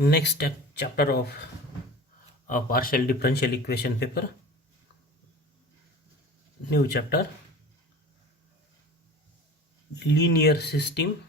Next chapter of a partial differential equation paper, new chapter, linear system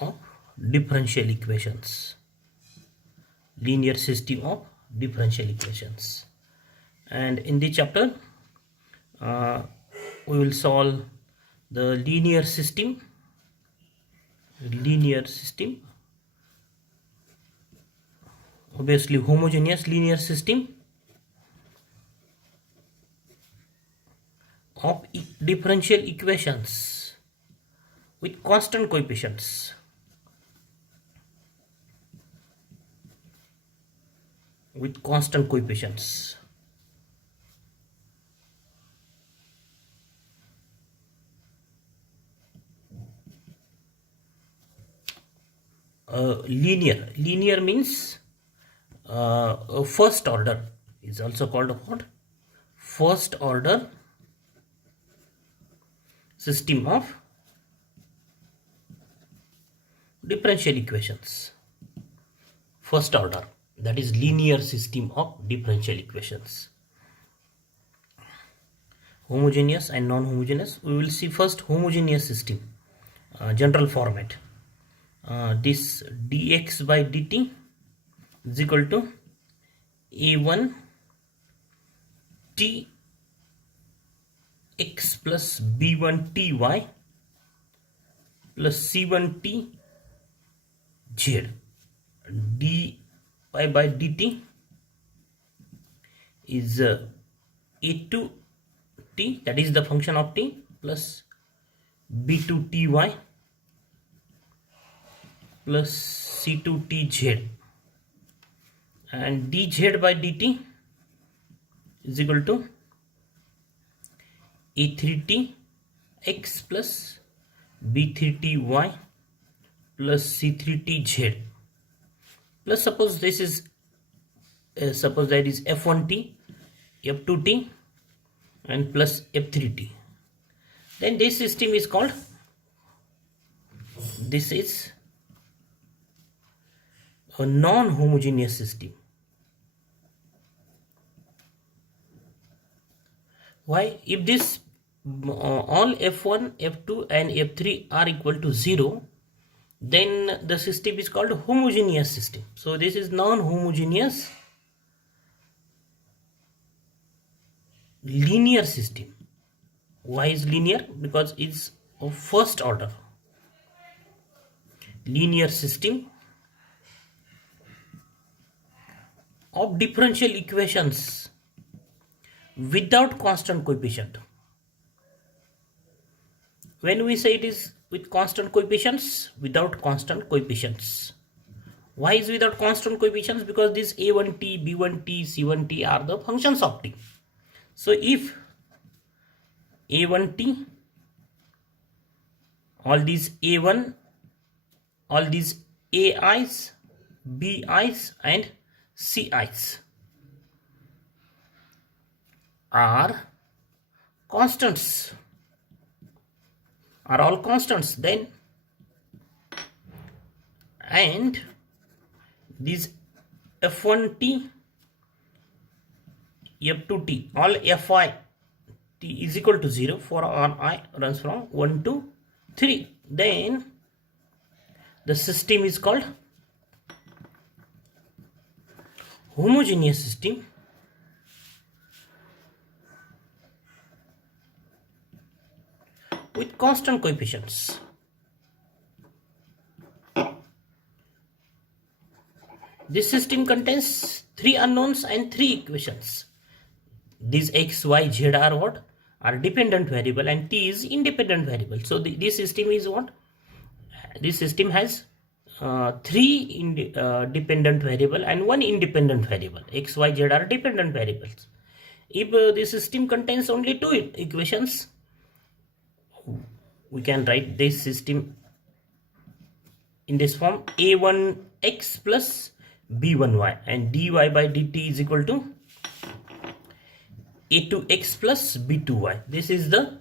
of differential equations, linear system of differential equations. And in this chapter we will solve the linear system, obviously homogeneous linear system of differential equations with constant coefficients. Linear means first order, is also called what? First order system of differential equations. First order, that is linear system of differential equations. Homogeneous and non-homogeneous. We will see first homogeneous system, general format. This dx by dt is equal to a1 t x plus b1 ty plus c1 t z. dy by dt is a2 t, that is the function of t, plus b2 ty plus c2 tz, and dz by dt is equal to a3t x plus b3ty plus c3tz, plus suppose this is suppose that is f1t, f2t and plus f3t, then this system is called, this is a non-homogeneous system. Why? If this all f1, f2 and f3 are equal to 0, then the system is called homogeneous system. So this is non-homogeneous linear system. Why is linear? Because it's of first order. Linear system of differential equations without constant coefficient. When we say it is with constant coefficients, without constant coefficients. Why is without constant coefficients? Because these a1t, b1t, c1t are the functions of t. So if a1t, all these a1, all these ai's, bi's and ci's are constants, are all constants, then and these f1t, f2t, all fi t is equal to 0 for all I runs from 1 to 3, then the system is called homogeneous system with constant coefficients. This system contains 3 unknowns and 3 equations. These x, y, z are what? Are dependent variable and t is independent variable. So this system is what? This system has 3 dependent variable and 1 independent variable. X, y, z are dependent variables. If the system contains only 2 equations, we can write this system in this form: a1x plus b1y, and dy by dt is equal to a2x plus b2y. This is the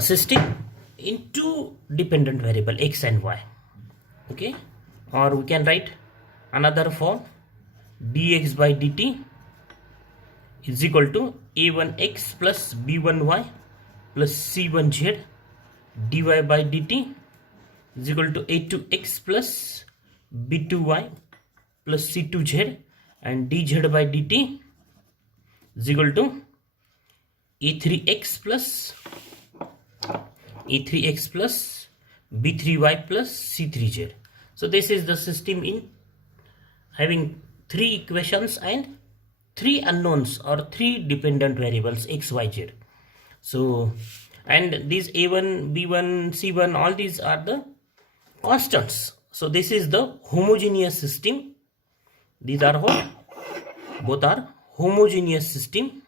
system in two dependent variable x and y. Okay, or we can write another form, dx by dt is equal to a1x plus b1y plus c1z dy by dt is equal to a2x plus b2y plus c2z, and dz by dt is equal to a3x plus b3y plus c3z. So this is the system in having three equations and three unknowns or three dependent variables x, y, z. So, and these a1, b1, c1, all these are the constants. So this is the homogeneous system. These are what? Both are homogeneous system.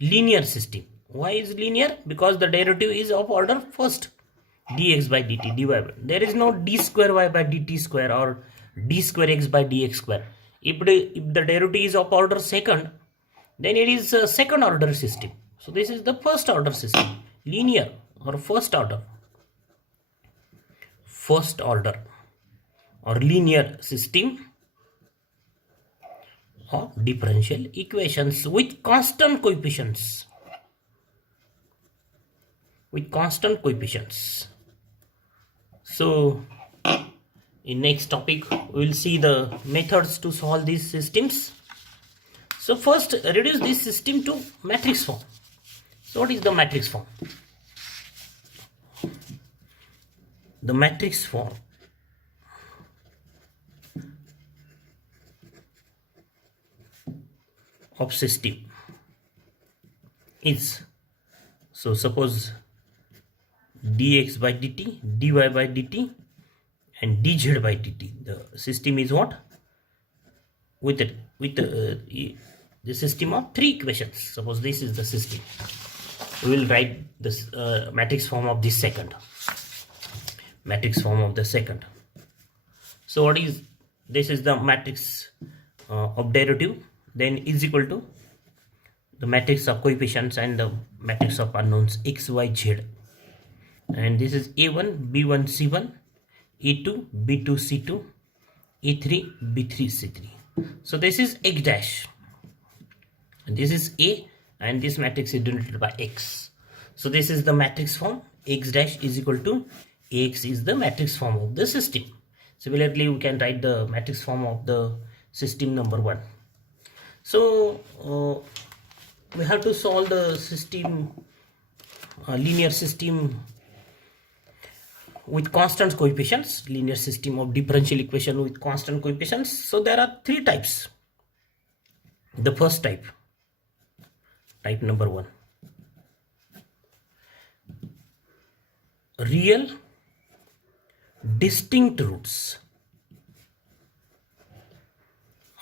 Linear system. Why is linear? Because the derivative is of order first, dx by dt, dy by. There is no d square y by dt square or d square x by dx square. If the derivative is of order second, then it is a second order system. So this is the first order system, linear or first order or linear system of differential equations with constant coefficients. So in next topic we will see the methods to solve these systems. So first, reduce this system to matrix form. So what is the matrix form? The matrix form of system is, so suppose dx by dt, dy by dt and dz by dt. The system is what? With the system of three equations. Suppose this is the system. We will write this matrix form of this second. So what is this? Is the matrix of derivative, then is equal to the matrix of coefficients and the matrix of unknowns x, y, z, and this is a1 b1 c1, a2 b2 c2, a3 b3 c3. So this is x dash, and this is a, and this matrix is denoted by x. So this is the matrix form. X dash is equal to ax is the matrix form of the system. Similarly, we can write the matrix form of the system number 1. So we have to solve the system, linear system with constant coefficients, linear system of differential equation with constant coefficients. So there are three types. The first type number 1, real distinct roots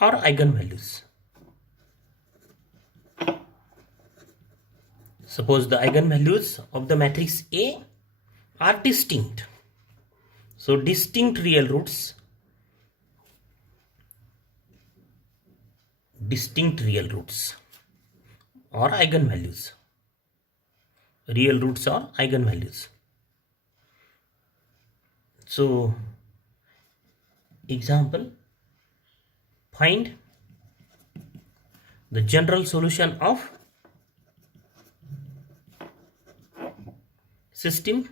or eigenvalues. Suppose the eigenvalues of the matrix A are distinct. So distinct real roots or eigenvalues. Real roots or eigenvalues. So example, find the general solution of system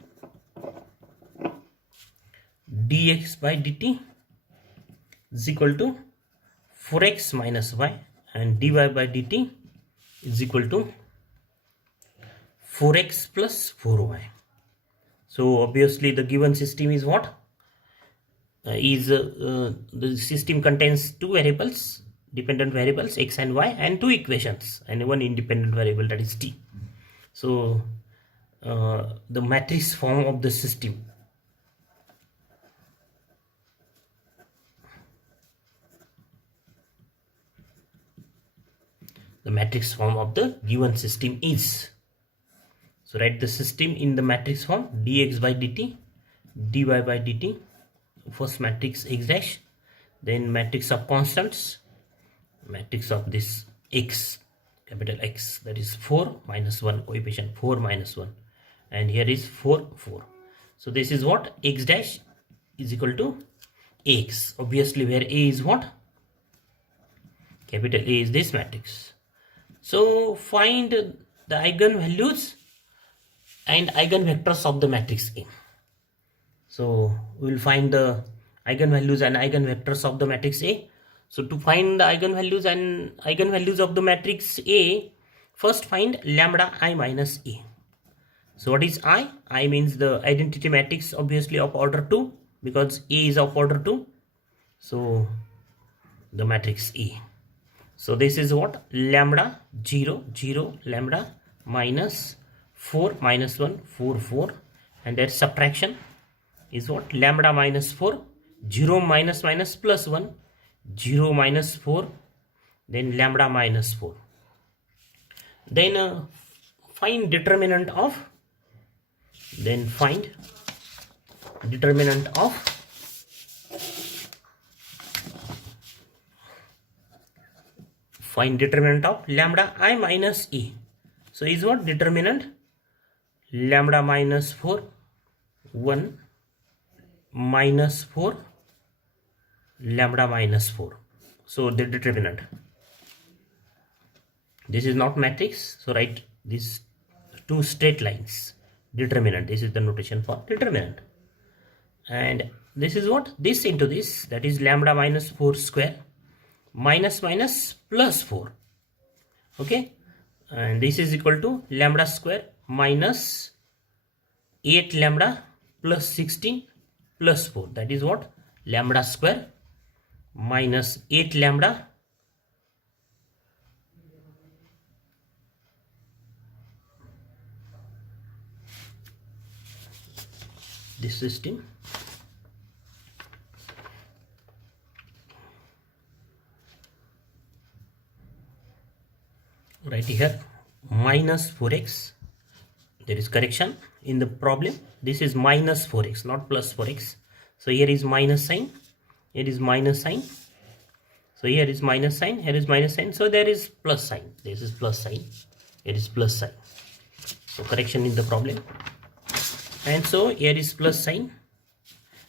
dx by dt is equal to 4x minus y and dy by dt is equal to 4x plus 4y. So obviously the given system is what? The system contains two variables, dependent variables x and y, and two equations and one independent variable, that is t. So the matrix form of the system given system is, so write the system in the matrix form dx by dt, dy by dt, first matrix x dash, then matrix of constants, matrix of this x, capital X, that is 4 minus 1, coefficient 4 minus 1, and here is 4 4. So this is what? X dash is equal to X, obviously, where A is what? Capital A is this matrix. So find the eigenvalues and eigenvectors of the matrix A. So we will find the eigenvalues and eigenvectors of the matrix A. So to find the eigenvalues and eigenvalues of the matrix A, first find lambda I minus A. So what is I? I means the identity matrix, obviously of order 2, because A is of order 2. So the matrix A. So this is what? Lambda 0 0 lambda minus 4 minus 1 4 4, and their subtraction is what? Lambda minus 4, 0 minus minus plus 1, 0 minus 4, then lambda minus 4. Then find determinant of, then find determinant of lambda I minus A. So is what? Determinant lambda minus 4 1 minus 4 lambda minus 4. So the determinant, this is not matrix, so write these two straight lines. Determinant, this is the notation for determinant. And this is what? This into this, that is lambda minus 4 square minus minus plus 4. Okay, and this is equal to lambda square minus 8 lambda plus 16 plus 4. That is what? Lambda square minus 8 lambda this system right here minus 4x. There is correction in the problem. This is minus 4x, not plus 4x. So here is minus sign, here is minus sign. So here is minus sign, here is minus sign. So there is plus sign. This is plus sign, here is plus sign. So correction in the problem. And so here is plus sign.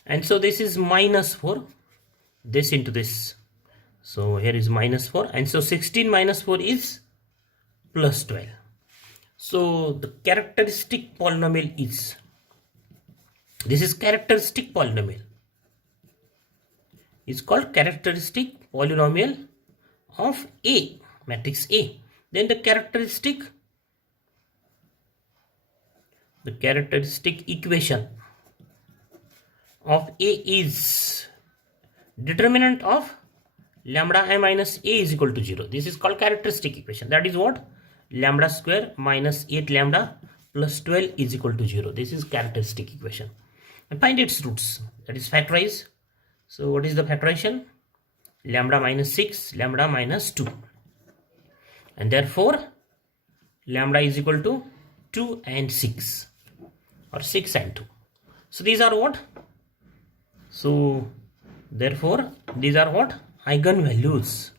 And so this is minus 4, this into this. So here is minus 4. And so 16 minus 4 is plus 12. So the characteristic polynomial is, this is characteristic polynomial, is called characteristic polynomial of A, matrix A. Then the characteristic equation of A is determinant of lambda I minus A is equal to 0. This is called characteristic equation. That is what? Lambda square minus 8 lambda plus 12 is equal to 0. This is characteristic equation. And find its roots. That is factorize. So what is the factorization? Lambda minus 6, lambda minus 2. And therefore lambda is equal to 2 and 6, or 6 and 2. So these are what? So therefore these are what? Eigenvalues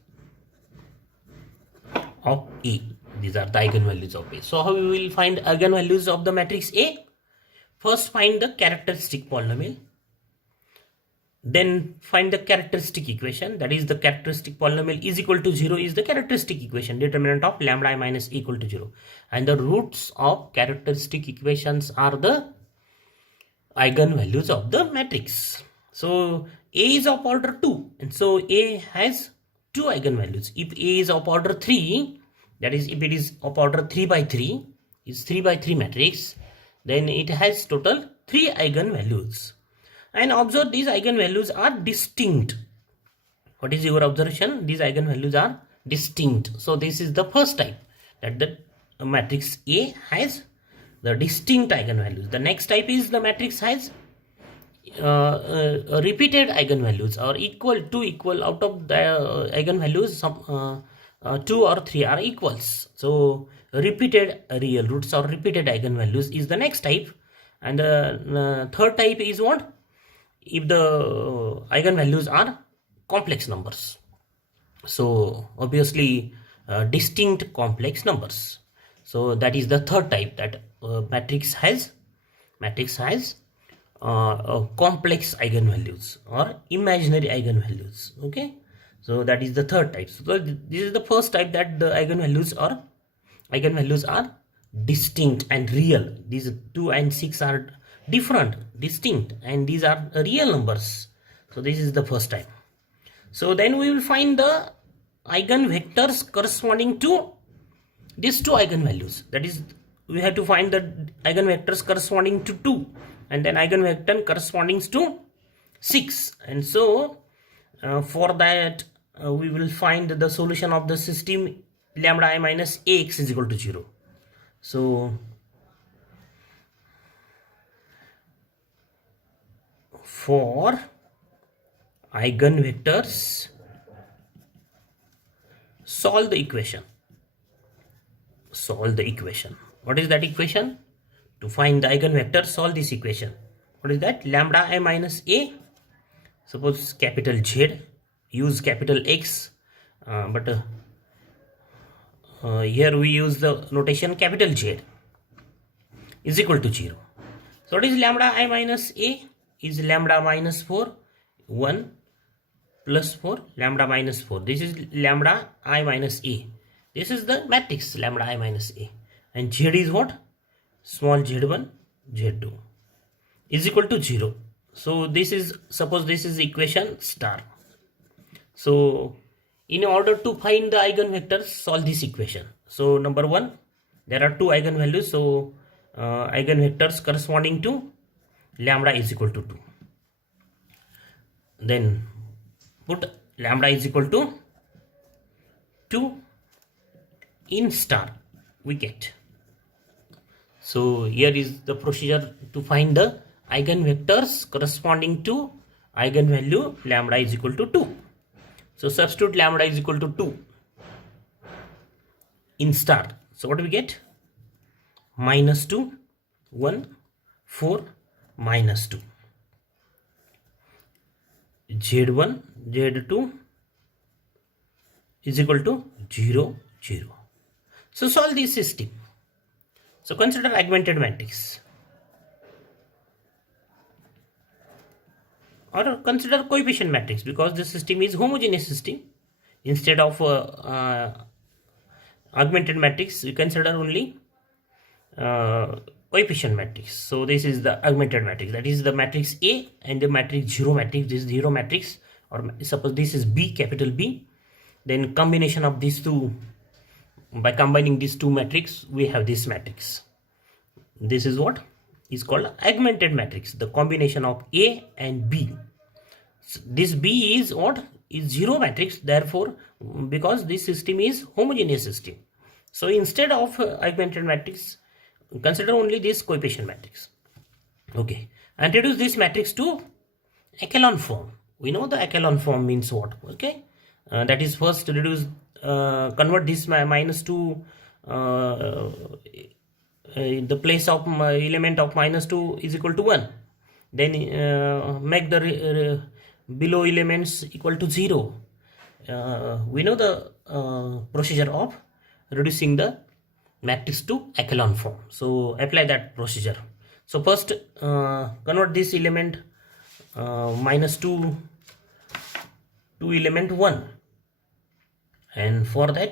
of A. These are the eigenvalues of A. So how we will find eigenvalues of the matrix A? First find the characteristic polynomial. Then find the characteristic equation. That is the characteristic polynomial is equal to 0 is the characteristic equation. Determinant of lambda I minus A equal to 0. And the roots of characteristic equations are the eigenvalues of the matrix. So A is of order 2. And so A has 2 eigenvalues. If A is of order 3, that is, if it is of order 3 by 3, is 3 by 3 matrix, then it has total 3 eigenvalues. And observe these eigenvalues are distinct. What is your observation? These eigenvalues are distinct. So this is the first type, that the matrix A has the distinct eigenvalues. The next type is the matrix has repeated eigenvalues, or equal out of the eigenvalues, some 2 or 3 are equals. So repeated real roots or repeated eigenvalues is the next type. And the third type is what? If the eigenvalues are complex numbers. So obviously distinct complex numbers. So that is the third type, that matrix has complex eigenvalues or imaginary eigenvalues. Okay, so that is the third type. So this is the first type, that the eigenvalues are distinct and real. These 2 and 6 are different, distinct, and these are real numbers. So this is the first type. So then we will find the eigenvectors corresponding to these two eigenvalues. That is, we have to find the eigenvectors corresponding to 2 and then eigenvector corresponding to 6. And so for that we will find the solution of the system lambda I minus ax is equal to 0. So for eigenvectors, solve the equation. What is that equation? To find the eigenvector, solve this equation. What is that? Lambda I minus a, suppose capital Z, use capital X, but here we use the notation capital Z, is equal to 0. So what is lambda I minus a? Is lambda minus 4, 1 plus 4, lambda minus 4. This is lambda I minus a. This is the matrix lambda I minus a. And Z is what? Small z1, z2 is equal to 0. So this is, suppose this is equation star. So in order to find the eigenvectors, solve this equation. So number 1, there are 2 eigenvalues. So eigenvectors corresponding to lambda is equal to 2. Then put lambda is equal to 2 in star, we get. So here is the procedure to find the eigenvectors corresponding to eigenvalue lambda is equal to 2. So substitute lambda is equal to 2 in star. So what do we get? Minus 2, 1, 4, minus 2. Z1, Z2 is equal to 0, 0. So solve this system. So consider augmented matrix, or consider coefficient matrix, because the system is homogeneous system. Instead of augmented matrix, we consider only coefficient matrix. So this is the augmented matrix, that is the matrix A and the matrix 0 matrix. This is 0 matrix, or suppose this is B, capital B. Then combination of these two, by combining these two matrix, we have this matrix. This is what is called augmented matrix, the combination of A and B. This B is what? Is 0 matrix, therefore because this system is homogeneous system. So instead of augmented matrix, consider only this coefficient matrix. Okay, and reduce this matrix to echelon form. We know the echelon form means what? Okay, that is, first reduce, convert this minus to the place of element of minus 2 is equal to 1. Then make the below elements equal to 0. We know the procedure of reducing the matrix to echelon form. So apply that procedure. So first convert this element minus 2 to element 1, and for that